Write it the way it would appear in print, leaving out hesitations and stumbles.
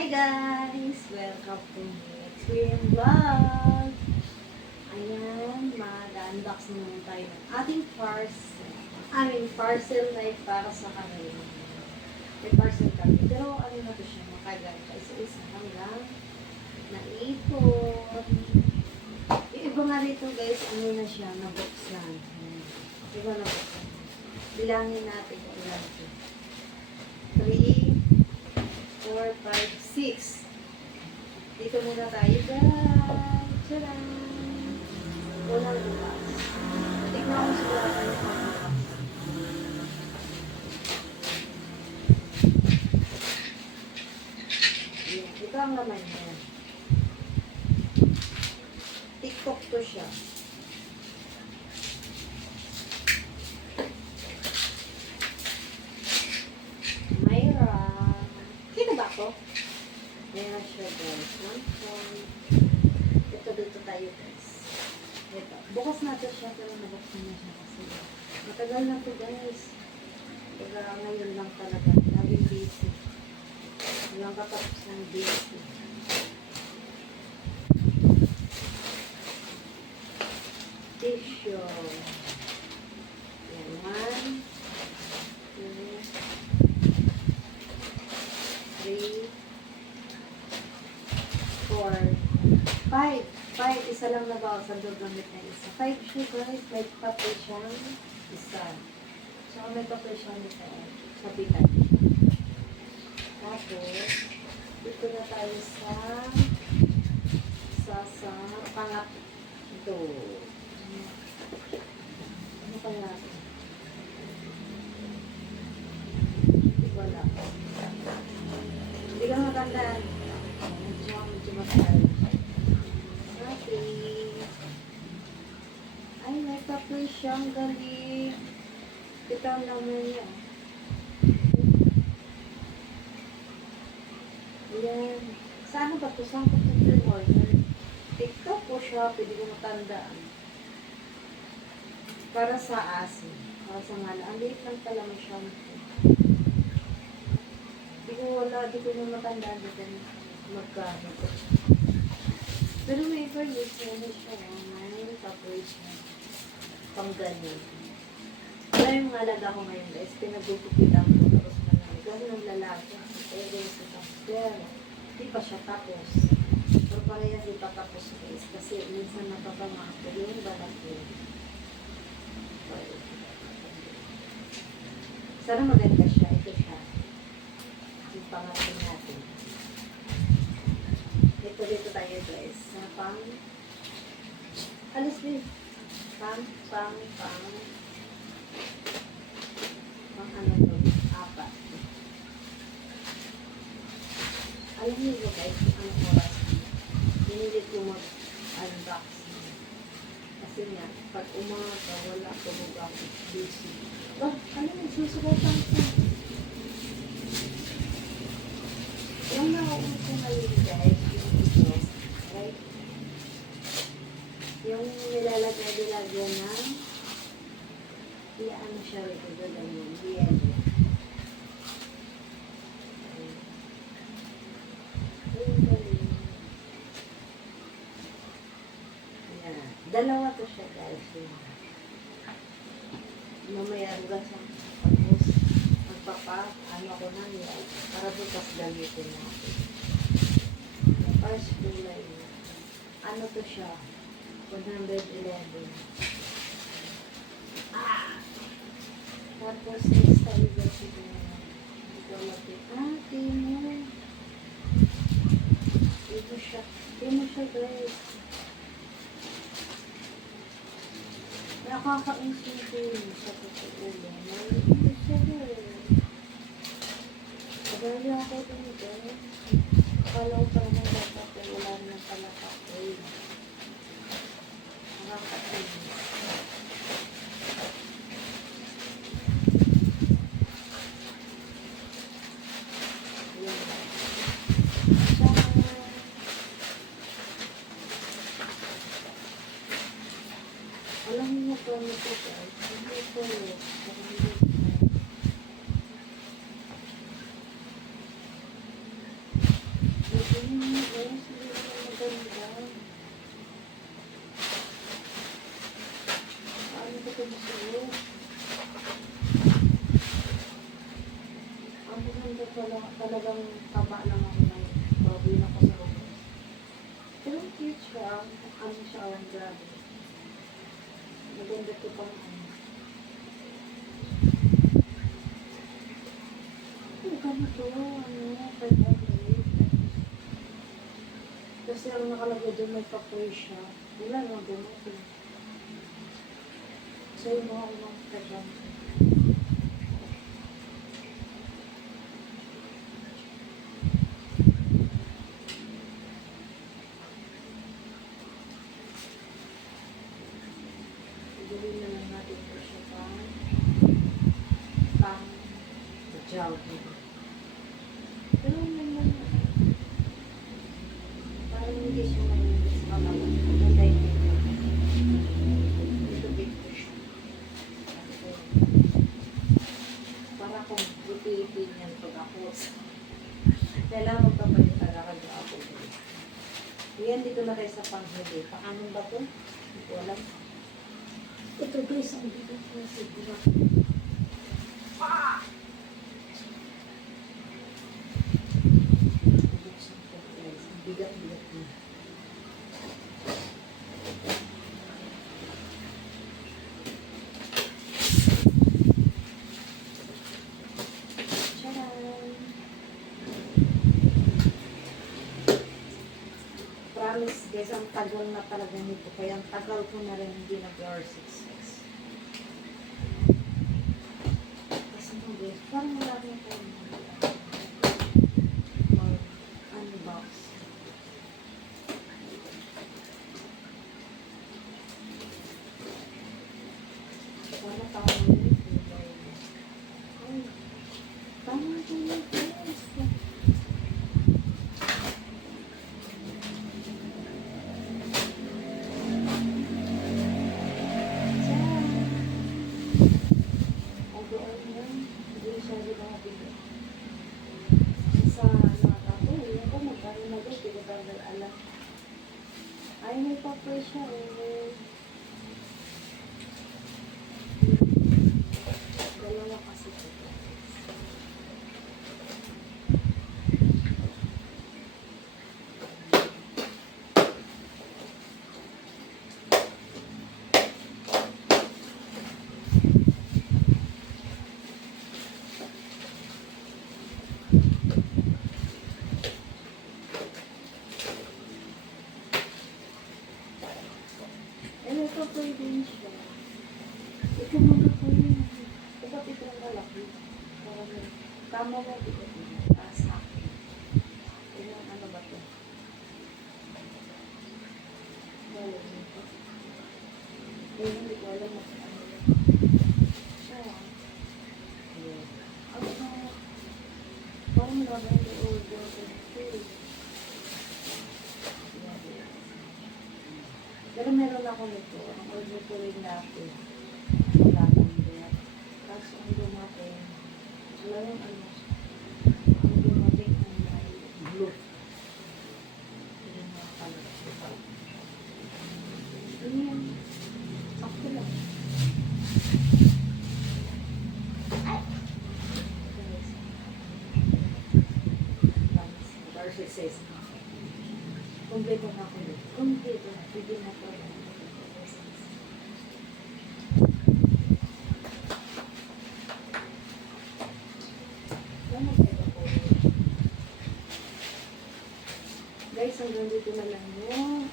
Hi guys! Welcome to my Experience Vlog! Ayan, mag-unbox naman tayo ng ating parcel na para sa kanila. May parcel kami. Pero ano na to siya, makagal pa isa-isa hanggang naipon. Yung iba nga rito guys, ano na siya, nabuksan. Iba nabuksan. Bilangin natin kung ilan ito. 3, 4, 5, 6. Dito muna tayo guys. Tcharam! Unang bukas. Tignan ko siguro tayo pagbukas. Ito ang laman niya. TikTok to siya. Mayra. Kino ba ako? Mayra siya guys. Ito dito tayo guys. Ito. Bukas na to siya pero nabuksan na siya kasi matagal na to guys. Kaya ngayon lang talaga. Laging busy. Walang katapos ng busy. Tissue. Yan. 1, 2, 3, 4, 5. 5. Isa lang na ba? Sa gamit na isa. 5 siya guys. May papel siyang isa. So, may papel siyang isa. Sabitan. Tapos, dito na tayo sa pangatlo. Ano pa natin? Wala. Hindi ka matandaan. Medyo matal. Okay. Ay, may papel siyang galing. Ito ang naman niya. Ayan. Saan ba ito? Saan ko ito order? TikTok o Shopee? Hindi ko matandaan. Para sa asin. Para sa ngala. Ang liit lang pala may shampoo. Di ko na matandaan dito magkano. Pero may use na siya. May paprika. Pang ganyan. Kaya yung halaga ko ngayon guys, pinagutupitan ko. Tapos manami. Kasi nung lalaki. Pero sa tapos. Di pa siya tapos. Pero parehas di pa tapos guys. Kasi minsan napapama ako yung balat ko. Sana maganda siya. Ito siya. Yung pangatin natin. Dito tayo guys. Sa alas din. Pang ano to? 4. Alam niyo guys, anong oras? Pinilit ko mag-unbox. Kasi nga, pag umaga, wala ko mag busy. Oh, ano yung susugatan ko? Yung nauun ko ngayon guys, yung ito, right? Yung nilalagay ng ano siya rin ito, ganyan, yellow. Dalawa to siya guys. Mamaya hanggang sa tapos ano ko na yan para bukas gamitin natin. First kulay. Ano to siya? 111. Tapos next tayo guys ito natin. Ito siya. Ito siya guys. Nakaka-insulin sa tutuulo. Mayroon siya rin. Pagaya ako din guys. Akala ko pa naman dapat wala naman pala kapoy. Nakaka-inis. Alam niyo po nito guys. Hindi po yun. Yes, hindi naman maganda. Ano ba ito gusto? Ang maganda pala, talagang taba lang ako ng baboy na ko sa loob. Pero cute siya. Ano siya, ang grabe. Maganda ito pang ano. Ano ka na ito? Ano? 500. Kasi ang nakalagay doon may kapoy siya. Wala naman doon. Sa'yo mo ako ng 500. Gawin na lang natin ito siya pang jogging. Pero naman parang hindi siya mainit sa kamay. Maganda yung ito big ko siya. Para kung buti-itin yan pag ako. Kailangan magpapalit talaga ako. Yan dito na kayo sa panghuli. Paano ba ito? Hindi ko alam. Ito guys, ang bigat na sigura. Ang bigat-bigat na. Tcharam! Promise guys, ang tagal na talaga nito. Kaya ang tagal ko na rin hindi nag-R6. Parang marami po mag-unbox. Wala pa ako nito. Ay, tama ito nito. Ay, may papoy siya eh. Dalawa kasi ito. Ito po din siya. Ito mga po yun. Ito ito ang lalaki. Tama mo dito. Sa akin. Ito ano ba ito? Wala dito. Hindi ko alam mo ano yun. Siya. Ano ba? Parang naman yung order ko ito. Pero meron ako nito. Ang order ko rin natin. Wala nang bet. Tapos ang dumating, wala yung ano, ang dumating ang may blue. Hindi na pala. Ano yan? Sakto lang. Ay! Darcy says, kumpleto na ako dito. Kumpleto na. Bigyan na po. Guys, hanggang dito na lang yun.